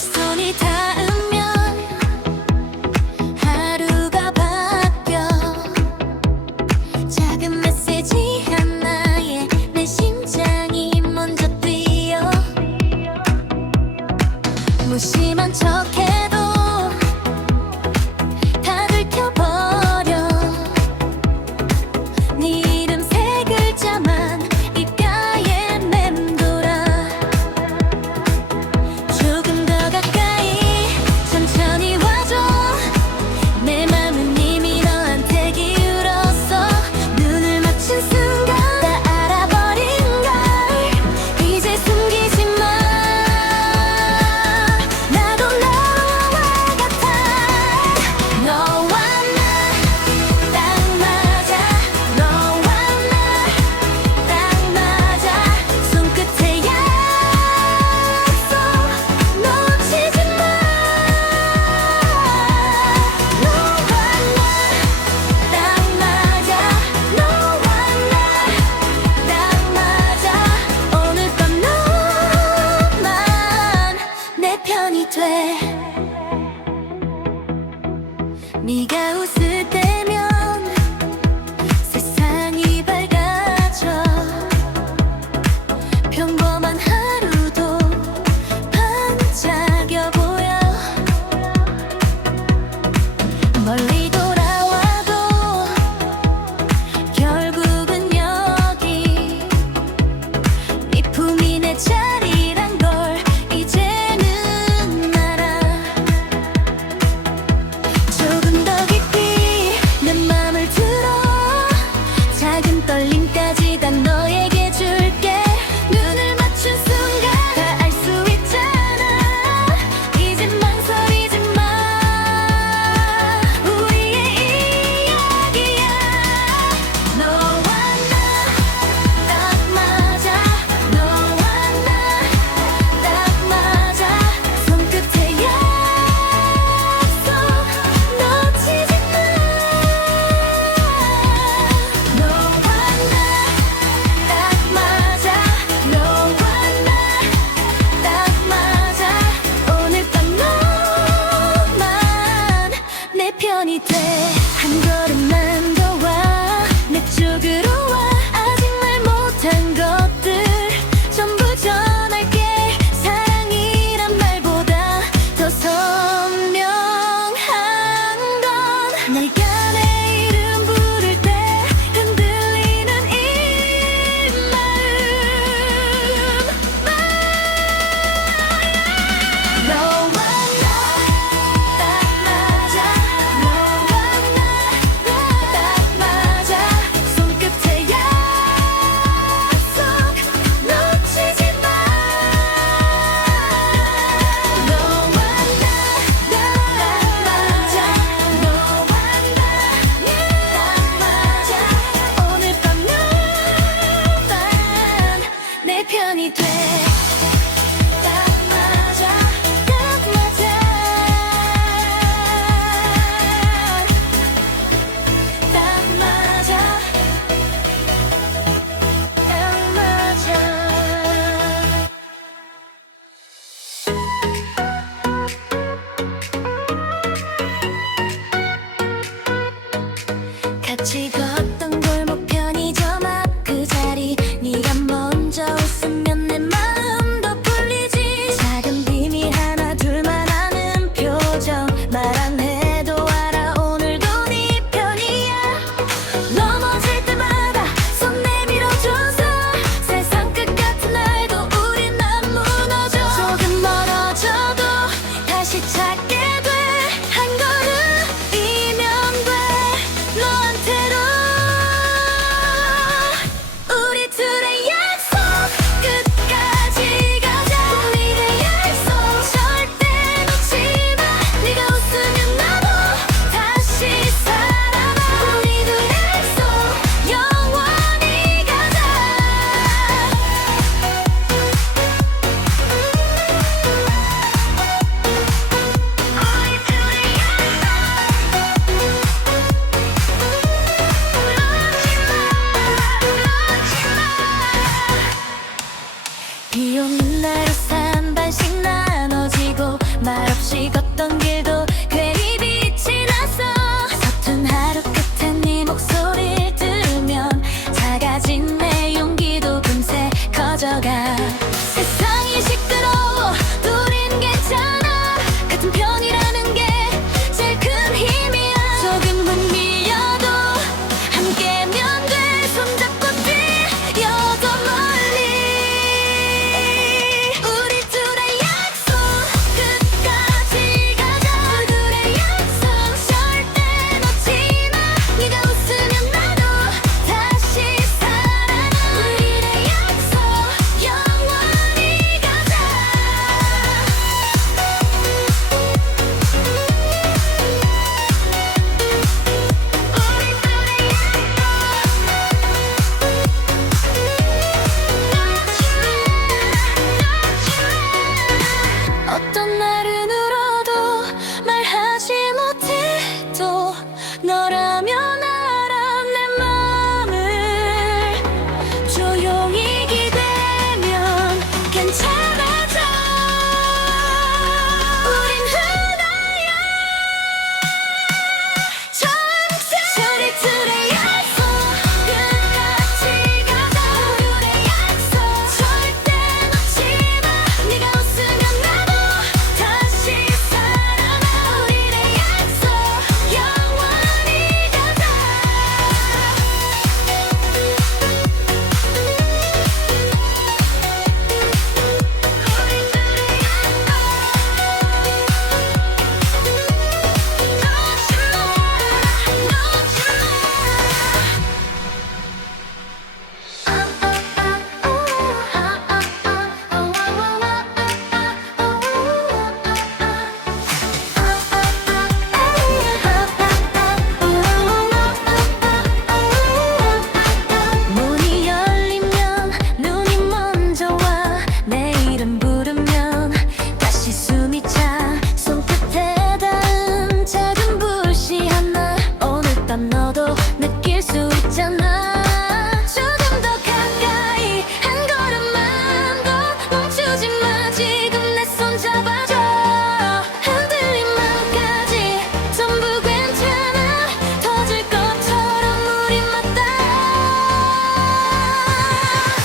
손이 닿으면 하루가 바뀌어. 작은 메시지 하나에 내 심장이 먼저 뛰어. 무심한 척해도 다 들켜버려. 네 이름 세 글자만 입가에 맴돌아. 조금 더 가까이 있잖아. 조금 더 가까이 한 걸음만 더 멈추지 마. 지금 내 손 잡아줘. 흔들린 마음까지 전부 괜찮아. 터질 것처럼 우리 맞닿아.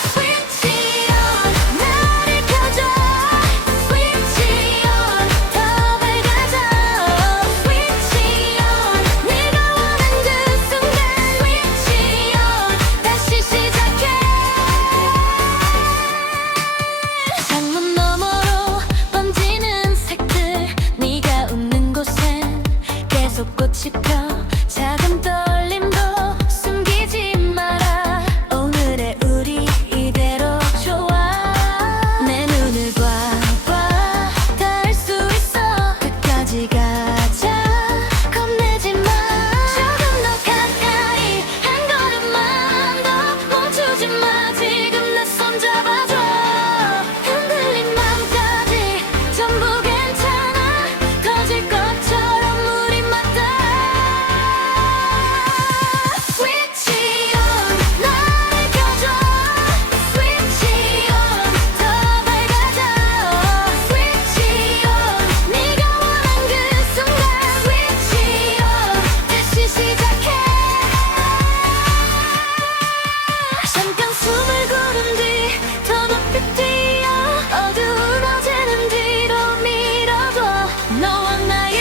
Switch on, 나를 켜줘. Switch on, 더 밝아져. Switch on, 네가 원한 그 순간. Switch on, 다시 시작해. 창문 너머로 번지는 색들, 네가 웃는 곳엔 계속 꽃이 펴. 작은 떨림도 숨기지 마라. 오늘의 우리 이대로 좋아. 내 눈을 봐봐, 닿을 수 있어. 끝까지 가자, 겁내지 마. 조금 더 가까이 한 걸음만 더 멈추지 마. 지금 내 손 잡아줘. 흔들린 마음까지 전부 괜찮아. 터질 것처럼 우리 맞닿아. Switch on, 나를 켜줘. Switch on, 더 밝아져. Switch on, 네가 원한 그 순간. Switch on, 다시 시작해. 잠깐 숨을 고른 뒤 더 높이 뛰어. 어두운 어제는 뒤로 밀어둬. 너와 나의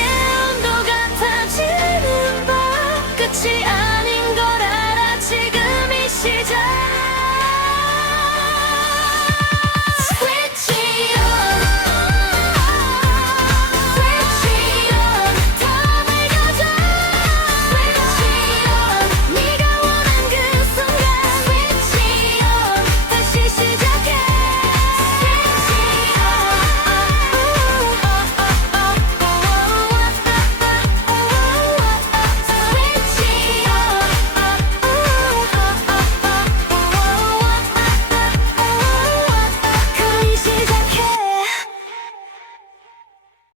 온도 같아지는 밤 끝이